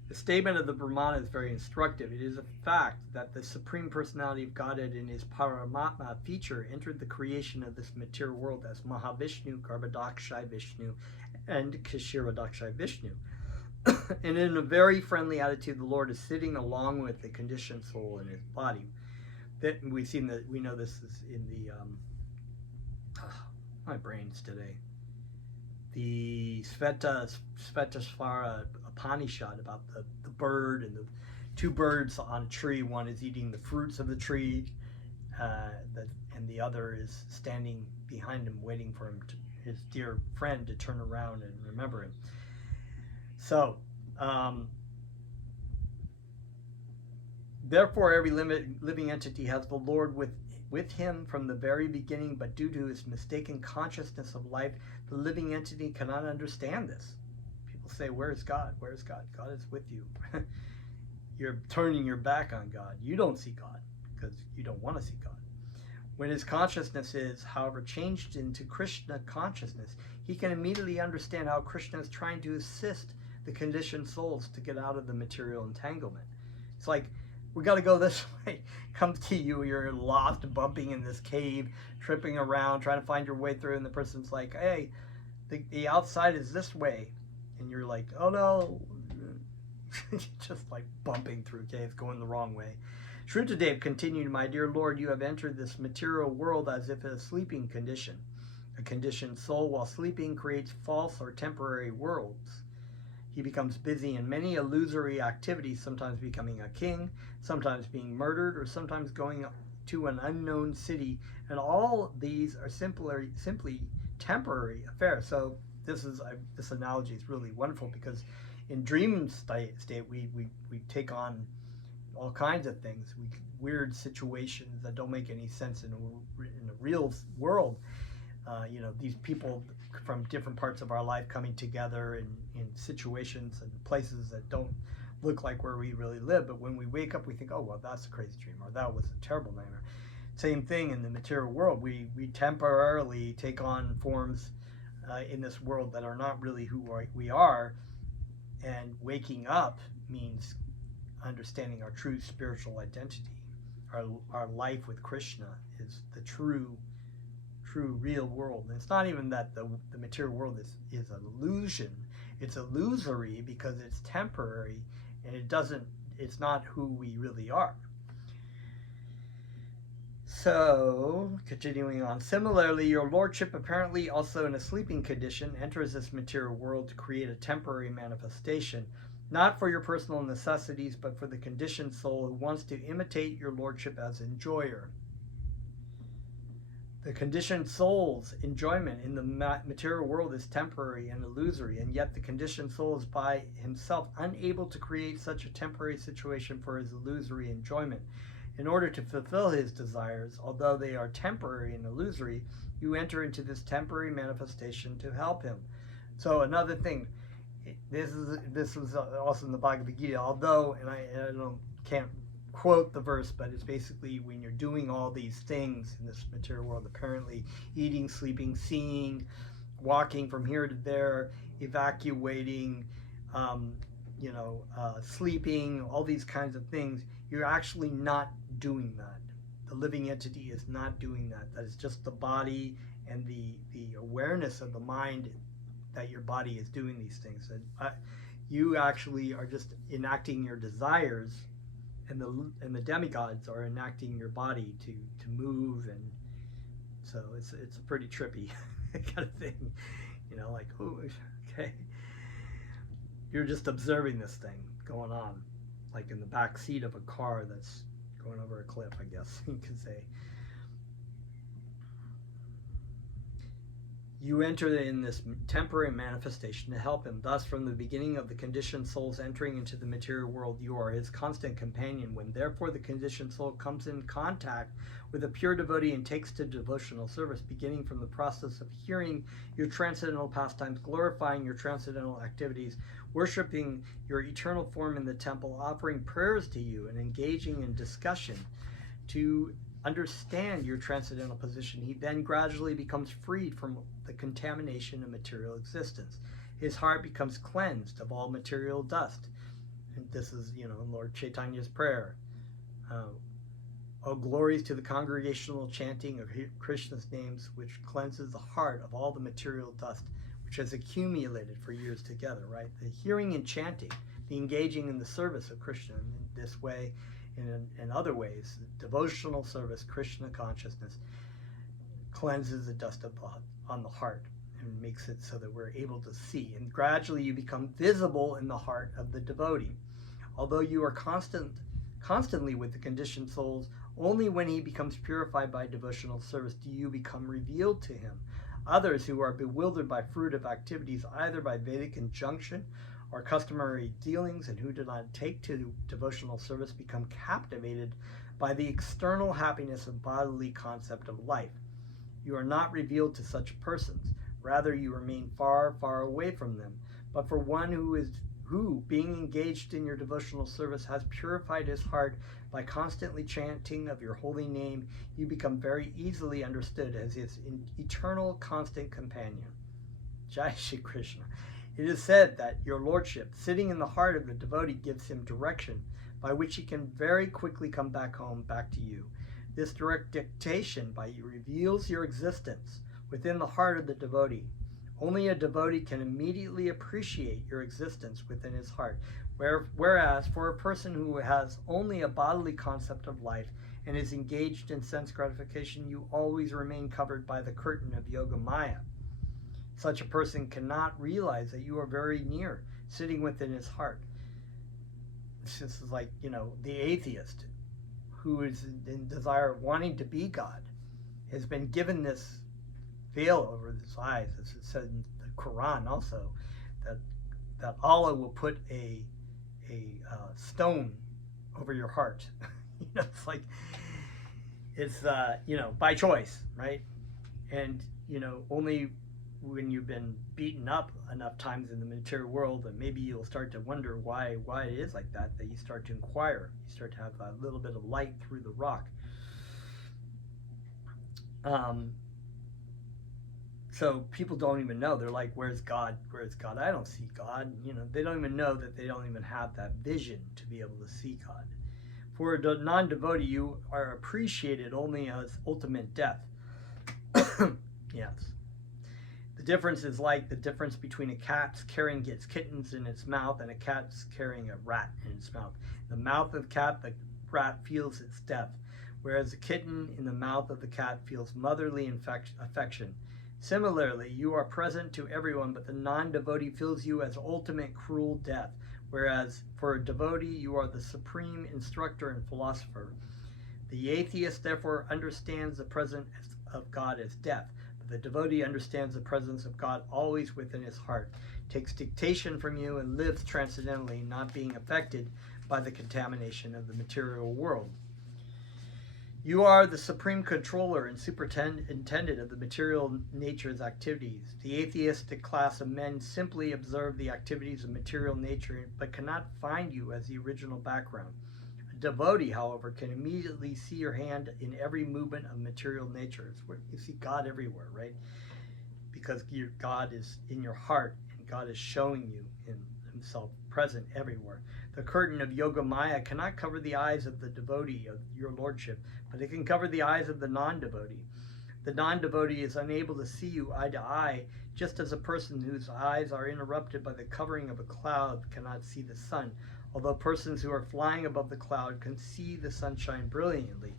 The statement of the Brahmana is very instructive. It is a fact that the Supreme Personality of Godhead in his Paramatma feature entered the creation of this material world as Mahavishnu, Garbhodakshai Vishnu, and Kshirodakshai Vishnu. And in a very friendly attitude, the Lord is sitting along with the conditioned soul in his body. That we know this is in the my brains today. The Svetasvara Upanishad about the bird and the two birds on a tree. One is eating the fruits of the tree, and the other is standing behind him, waiting for him, his dear friend, to turn around and remember him. So, therefore, every living entity has the Lord with him from the very beginning, but due to his mistaken consciousness of life, the living entity cannot understand this. People say, where is God? Where is God? God is with you. You're turning your back on God. You don't see God because you don't want to see God. When his consciousness is, however, changed into Krishna consciousness, he can immediately understand how Krishna is trying to assist the conditioned souls to get out of the material entanglement. It's like, we got to go this way. Comes to you, you're lost, bumping in this cave, tripping around, trying to find your way through, and the person's like, hey, the outside is this way. And you're like, oh no. Just like bumping through caves, going the wrong way. Srutadeva continued, my dear Lord, you have entered this material world as if in a sleeping condition. A conditioned soul, while sleeping, creates false or temporary worlds. He becomes busy in many illusory activities, sometimes becoming a king, sometimes being murdered, or sometimes going to an unknown city. And all these are simply temporary affairs. So this analogy is really wonderful, because in dream state we take on all kinds of things, weird situations that don't make any sense in the real world. These people from different parts of our life coming together in situations and places that don't look like where we really live. But when we wake up, we think, oh, well, that's a crazy dream, or that was a terrible nightmare. Same thing in the material world. We temporarily take on forms in this world that are not really who we are, And waking up means understanding our true spiritual identity. Our life with Krishna is the true real world. And it's not even that the material world is an illusion. It's illusory because it's temporary, and it's not who we really are. So, continuing on. Similarly, your lordship, apparently also in a sleeping condition, enters this material world to create a temporary manifestation, not for your personal necessities, but for the conditioned soul who wants to imitate your lordship as enjoyer. The conditioned soul's enjoyment in the material world is temporary and illusory, and yet the conditioned soul is by himself unable to create such a temporary situation for his illusory enjoyment. In order to fulfill his desires, although they are temporary and illusory, you enter into this temporary manifestation to help him. So another thing, this was also in the Bhagavad Gita, although, and I can't quote the verse, but it's basically when you're doing all these things in this material world, apparently eating, sleeping, seeing, walking from here to there, evacuating, sleeping, all these kinds of things, you're actually not doing that. The living entity is not doing that. That is just the body and the awareness of the mind that your body is doing these things. And you actually are just enacting your desires, and the demigods are enacting your body to move, and so it's a pretty trippy kind of thing, like, oh, okay, you're just observing this thing going on, like in the back seat of a car that's going over a cliff, I guess you could say. You enter in this temporary manifestation to help him. Thus, from the beginning of the conditioned soul's entering into the material world, you are his constant companion. When therefore the conditioned soul comes in contact with a pure devotee and takes to devotional service, beginning from the process of hearing your transcendental pastimes, glorifying your transcendental activities, worshiping your eternal form in the temple, offering prayers to you, and engaging in discussion to understand your transcendental position, he then gradually becomes freed from the contamination of material existence. His heart becomes cleansed of all material dust. And this is, Lord Chaitanya's prayer. Oh, glories to the congregational chanting of Krishna's names, which cleanses the heart of all the material dust which has accumulated for years together, right? The hearing and chanting, the engaging in the service of Krishna in this way, in other ways, devotional service, Krishna consciousness, cleanses the dust on the heart and makes it so that we're able to see. And gradually you become visible in the heart of the devotee. Although you are constantly with the conditioned souls, only when he becomes purified by devotional service do you become revealed to him. Others who are bewildered by fruitive activities, either by Vedic injunction or customary dealings, and who do not take to devotional service, become captivated by the external happiness and bodily concept of life. You are not revealed to such persons. Rather, you remain far, far away from them. But for one who, being engaged in your devotional service, has purified his heart by constantly chanting of your holy name, you become very easily understood as his eternal, constant companion. Jai Shri Krishna. It is said that your lordship, sitting in the heart of the devotee, gives him direction by which he can very quickly come back home, back to you. This direct dictation by you reveals your existence within the heart of the devotee. Only a devotee can immediately appreciate your existence within his heart, whereas for a person who has only a bodily concept of life and is engaged in sense gratification, you always remain covered by the curtain of Yoga Maya. Such a person cannot realize that you are very near, sitting within his heart. This is like, the atheist who is in desire of wanting to be God has been given this veil over his eyes, as it said in the Quran also, that Allah will put a stone over your heart. It's like, it's by choice, right? And only when you've been beaten up enough times in the material world, that maybe you'll start to wonder why it is like that you start to inquire. You start to have a little bit of light through the rock. So people don't even know. They're like, where's God? Where's God? I don't see God. They don't even know that they don't even have that vision to be able to see God. For a non-devotee, you are appreciated only as ultimate death. Yes. The difference is like the difference between a cat's carrying its kittens in its mouth and a cat's carrying a rat in its mouth. In the mouth of the cat, the rat feels its death, whereas the kitten in the mouth of the cat feels motherly affection. Similarly, you are present to everyone, but the non-devotee feels you as ultimate cruel death, whereas for a devotee, you are the supreme instructor and philosopher. The atheist therefore understands the presence of God as death, but the devotee understands the presence of God always within his heart, takes dictation from you, and lives transcendently, not being affected by the contamination of the material world. You are the supreme controller and superintendent of the material nature's activities. The atheistic class of men simply observe the activities of material nature, but cannot find you as the original background. A devotee, however, can immediately see your hand in every movement of material nature. It's where you see God everywhere, right? Because God is in your heart, and God is showing you in himself present everywhere. The curtain of Yoga Maya cannot cover the eyes of the devotee of your lordship, but it can cover the eyes of the non-devotee. The non-devotee is unable to see you eye to eye, just as a person whose eyes are interrupted by the covering of a cloud cannot see the sun, although persons who are flying above the cloud can see the sunshine brilliantly.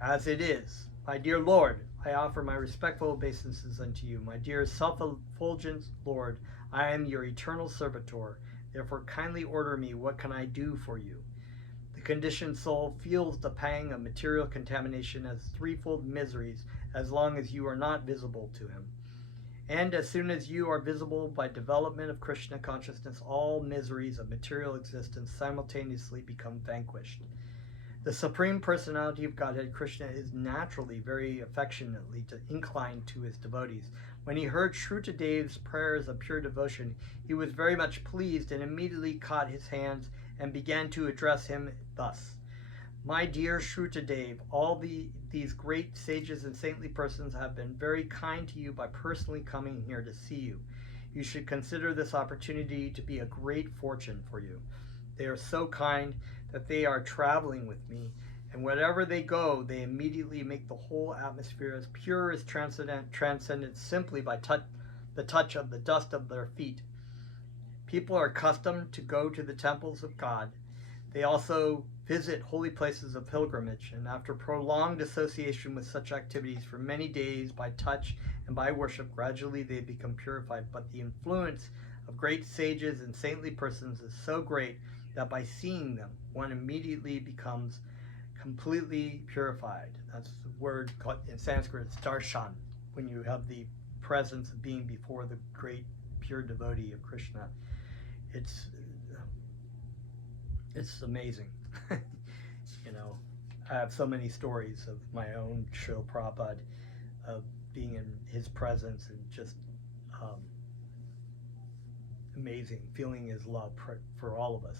As it is, my dear Lord, I offer my respectful obeisances unto you. My dear self-effulgent Lord, I am your eternal servitor. Therefore, kindly order me, what can I do for you? The conditioned soul feels the pang of material contamination as threefold miseries as long as you are not visible to him. And as soon as you are visible by development of Krishna consciousness, all miseries of material existence simultaneously become vanquished. The Supreme Personality of Godhead, Krishna, is naturally very affectionately inclined to his devotees. When he heard Srutadev's prayers of pure devotion, he was very much pleased and immediately caught his hands and began to address him thus. My dear Srutadev, all these great sages and saintly persons have been very kind to you by personally coming here to see you. You should consider this opportunity to be a great fortune for you. They are so kind that they are traveling with me, and wherever they go, they immediately make the whole atmosphere as pure as transcendent simply by the touch of the dust of their feet. People are accustomed to go to the temples of God. They also visit holy places of pilgrimage, and after prolonged association with such activities for many days by touch and by worship, gradually they become purified. But the influence of great sages and saintly persons is so great that by seeing them, one immediately becomes completely purified. That's the word called in Sanskrit, it's darshan, when you have the presence of being before the great pure devotee of Krishna. It's amazing. I have so many stories of my own Srila Prabhupada, of being in his presence and just amazing, feeling his love for all of us.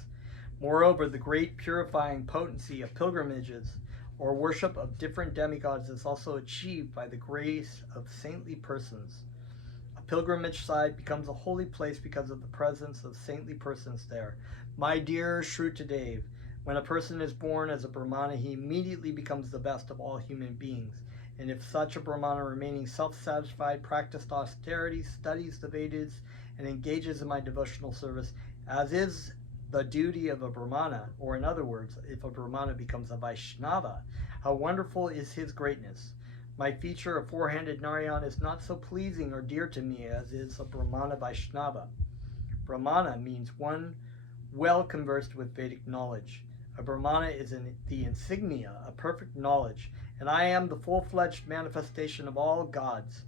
Moreover, the great purifying potency of pilgrimages or worship of different demigods is also achieved by the grace of saintly persons. A pilgrimage site becomes a holy place because of the presence of saintly persons there. My dear Srutadev, when a person is born as a Brahmana, he immediately becomes the best of all human beings. And if such a Brahmana, remaining self-satisfied, practiced austerity, studies the Vedas, and engages in my devotional service, as is the duty of a Brahmana, or in other words, if a Brahmana becomes a Vaishnava, how wonderful is his greatness. My feature of four-handed Narayan is not so pleasing or dear to me as is a Brahmana Vaishnava. Brahmana means one well conversed with Vedic knowledge. A Brahmana is the insignia of perfect knowledge, and I am the full-fledged manifestation of all gods.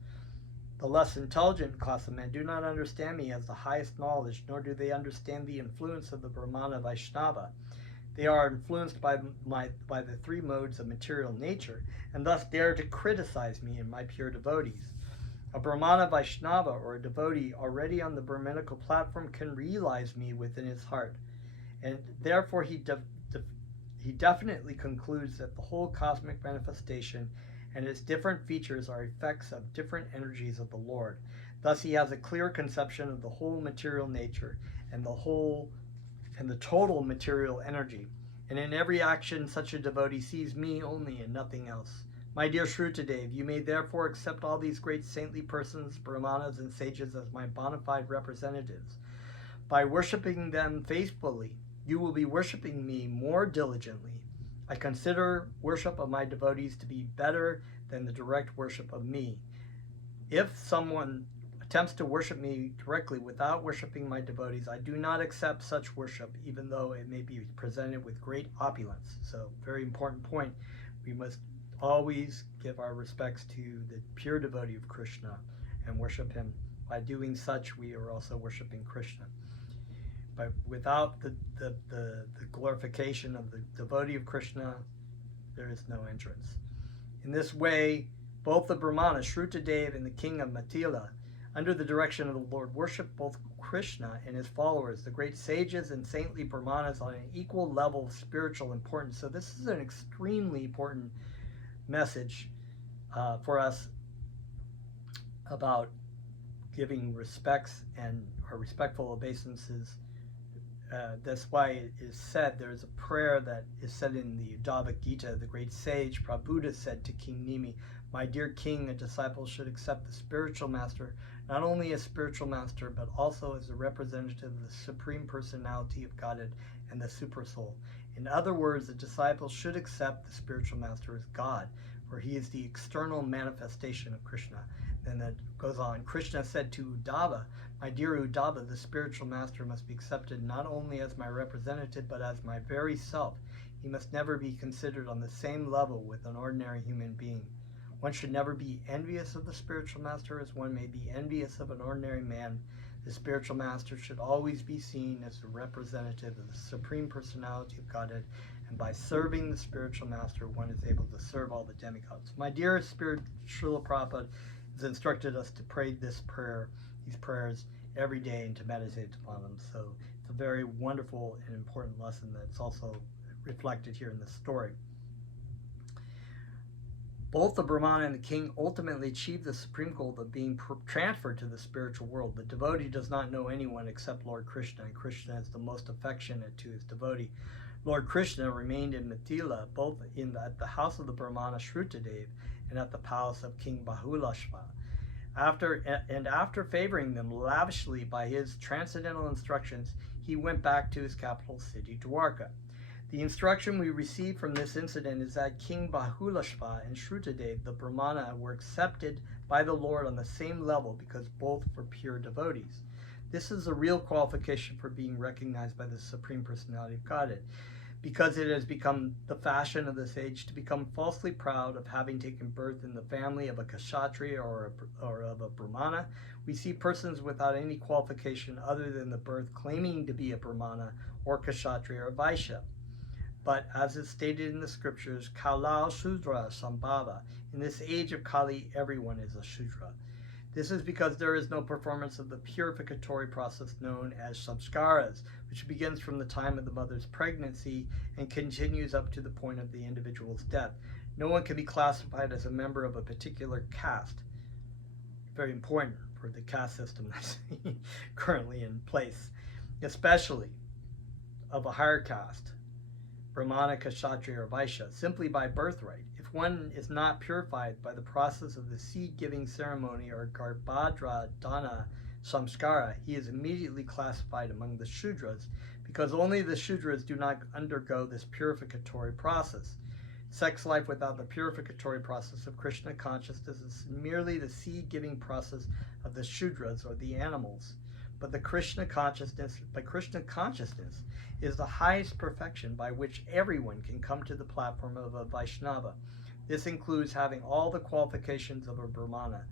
The less intelligent class of men do not understand me as the highest knowledge, nor do they understand the influence of the Brahmana Vaishnava. They are influenced by the three modes of material nature, and thus dare to criticize me and my pure devotees. A Brahmana Vaishnava, or a devotee already on the Brahminical platform, can realize me within his heart, and therefore he definitely concludes that the whole cosmic manifestation and its different features are effects of different energies of the Lord. Thus he has a clear conception of the whole material nature and the total material energy. And in every action such a devotee sees me only and nothing else. My dear Srutadeva, you may therefore accept all these great saintly persons, brahmanas and sages as my bona fide representatives. By worshipping them faithfully, you will be worshipping me more diligently. I consider worship of my devotees to be better than the direct worship of me. If someone attempts to worship me directly without worshiping my devotees, I do not accept such worship, even though it may be presented with great opulence. So, very important point. We must always give our respects to the pure devotee of Krishna and worship him. By doing such, we are also worshiping Krishna. But without the glorification of the devotee of Krishna, there is no entrance. In this way, both the Brahmana, Srutadeva, and the king of Mithila, under the direction of the Lord, worship both Krishna and his followers, the great sages and saintly Brahmanas, on an equal level of spiritual importance. So this is an extremely important message for us about giving respects and our respectful obeisances. That's why it is said, there is a prayer that is said in the Uddhava Gita. The great sage Prabhupada said to King Nimi, "My dear king, a disciple should accept the spiritual master not only as spiritual master, but also as a representative of the Supreme Personality of Godhead and the Supersoul. In other words, a disciple should accept the spiritual master as God, for he is the external manifestation of Krishna." Then that goes on. Krishna said to Uddhava, "My dear Uddhava, the spiritual master must be accepted not only as my representative, but as my very self. He must never be considered on the same level with an ordinary human being. One should never be envious of the spiritual master as one may be envious of an ordinary man. The spiritual master should always be seen as the representative of the Supreme Personality of Godhead, and by serving the spiritual master, one is able to serve all the demigods." My dear Spirit, Srila Prabhupada has instructed us to pray these prayers every day and to meditate upon them. So it's a very wonderful and important lesson that's also reflected here in this story. Both the Brahmana and the king ultimately achieve the supreme goal of being transferred to the spiritual world. The devotee does not know anyone except Lord Krishna, and Krishna is the most affectionate to his devotee. Lord Krishna remained in Mithila, both at the house of the Brahmana Srutadeva and at the palace of King Bahulasva. After favoring them lavishly by his transcendental instructions, he went back to his capital city, Dwarka. The instruction we receive from this incident is that King Bahulasva and Srutadeva, the Brahmana, were accepted by the Lord on the same level because both were pure devotees. This is a real qualification for being recognized by the Supreme Personality of Godhead. Because it has become the fashion of this age to become falsely proud of having taken birth in the family of a Kshatriya or of a Brahmana, we see persons without any qualification other than the birth claiming to be a Brahmana or Kshatriya or Vaishya. But as is stated in the scriptures, Kalal Shudra Sambhava. In this age of Kali, everyone is a Shudra. This is because there is no performance of the purificatory process known as samskaras, which begins from the time of the mother's pregnancy and continues up to the point of the individual's death. No one can be classified as a member of a particular caste. Very important for the caste system that's currently in place, especially of a higher caste, Brahmana, Kshatriya, or Vaishya, simply by birthright. If one is not purified by the process of the seed-giving ceremony or Garbhadra Dana Samskara, he is immediately classified among the Shudras, because only the Shudras do not undergo this purificatory process. Sex life without the purificatory process of Krishna consciousness is merely the seed-giving process of the Shudras or the animals. But Krishna consciousness is the highest perfection by which everyone can come to the platform of a Vaishnava. This includes having all the qualifications of a Brahmana.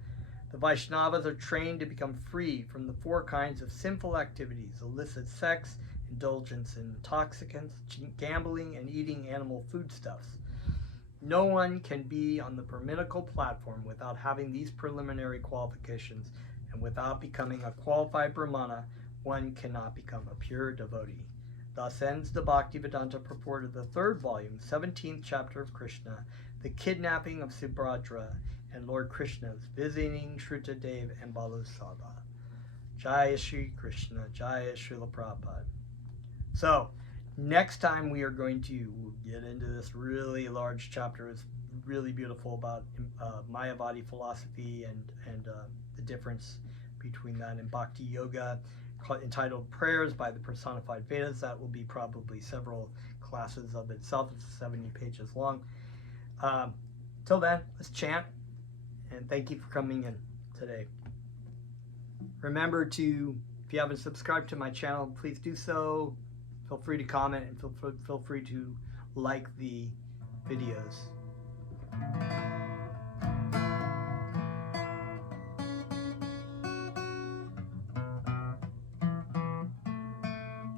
The Vaishnavas are trained to become free from the 4 kinds of sinful activities: illicit sex, indulgence in intoxicants, gambling, and eating animal foodstuffs. No one can be on the Brahminical platform without having these preliminary qualifications, and without becoming a qualified Brahmana, one cannot become a pure devotee. Thus ends the Bhaktivedanta purport of the 3rd volume, 17th chapter of Krishna, The Kidnapping of Subhadra and Lord Krishna Visiting Srutadeva and Bahulasva. Jaya Shri Krishna, Jaya Srila Prabhupada. So, next time we are going to get into this really large chapter. It's really beautiful about Mayavadi philosophy and the difference between that and Bhakti Yoga, entitled Prayers by the Personified Vedas. That will be probably several classes of itself. It's 70 pages long. Till then, let's chant, and thank you for coming in today. Remember to, if you haven't subscribed to my channel, please do so. Feel free to comment and feel free to like the videos.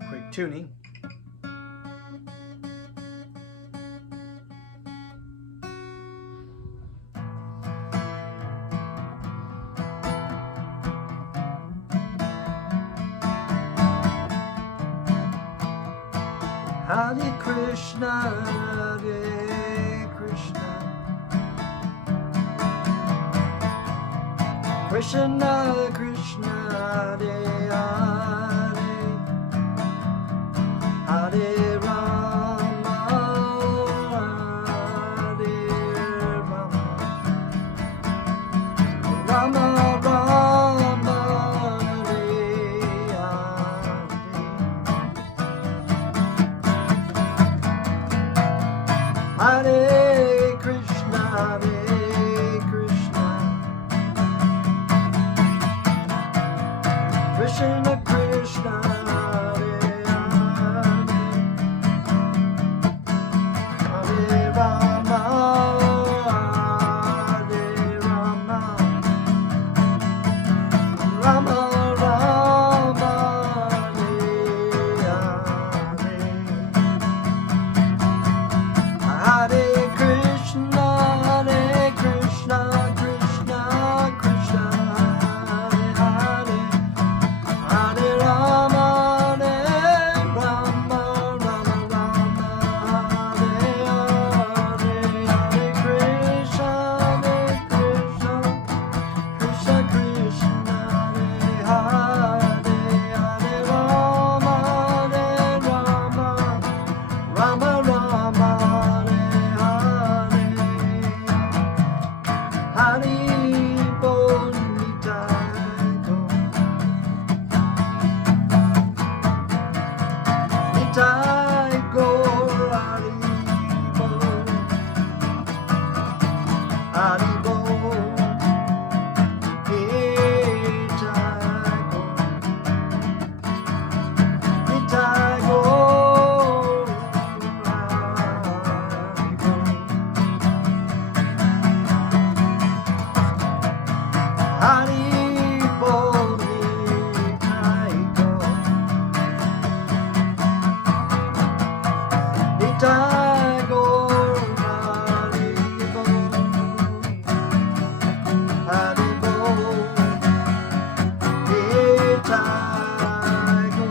Quick tuning. Hare Krishna, Hare Krishna, Krishna Krishna, Hare Hare, Hare Rama, Hare Rama, Rama Rama, Hare Krishna, Hare Krishna, Krishna Krishna, Hare Hare, Hare Rama, Hare Rama, Rama Rama, Hare Krishna, Krishna Krishna, Hare Hare, Hare Rama, Rama, Rama Rama, Hare Hare, Hare Krishna, Krishna Krishna, Hare Hare, Hare Rama, Rama, Rama Rama, Hari Bol Nitai Go, Nitai Go, Hari Bol, Hari Bol, Nitai Go, Nitai Go, Hari Bol. Hari Bol Nitai Go, Nitai Go, Hari Bol, Hari Bol, Nitai Go,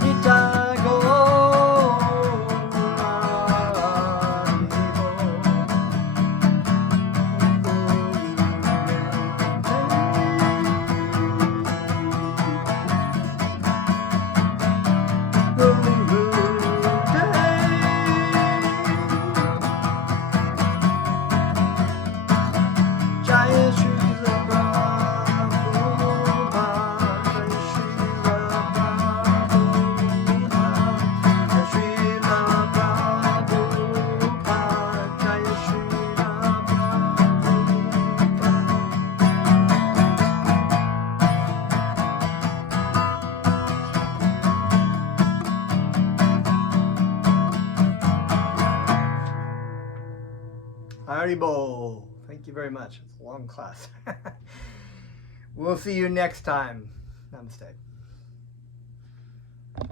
Nitai Go, Jaya Srila Prabhupada, Jaya Srila Prabhupada, Jaya Srila Prabhupada, Jaya Srila Prabhupada. Haribol. Thank you very much. It's a long class. We'll see you next time. Namaste.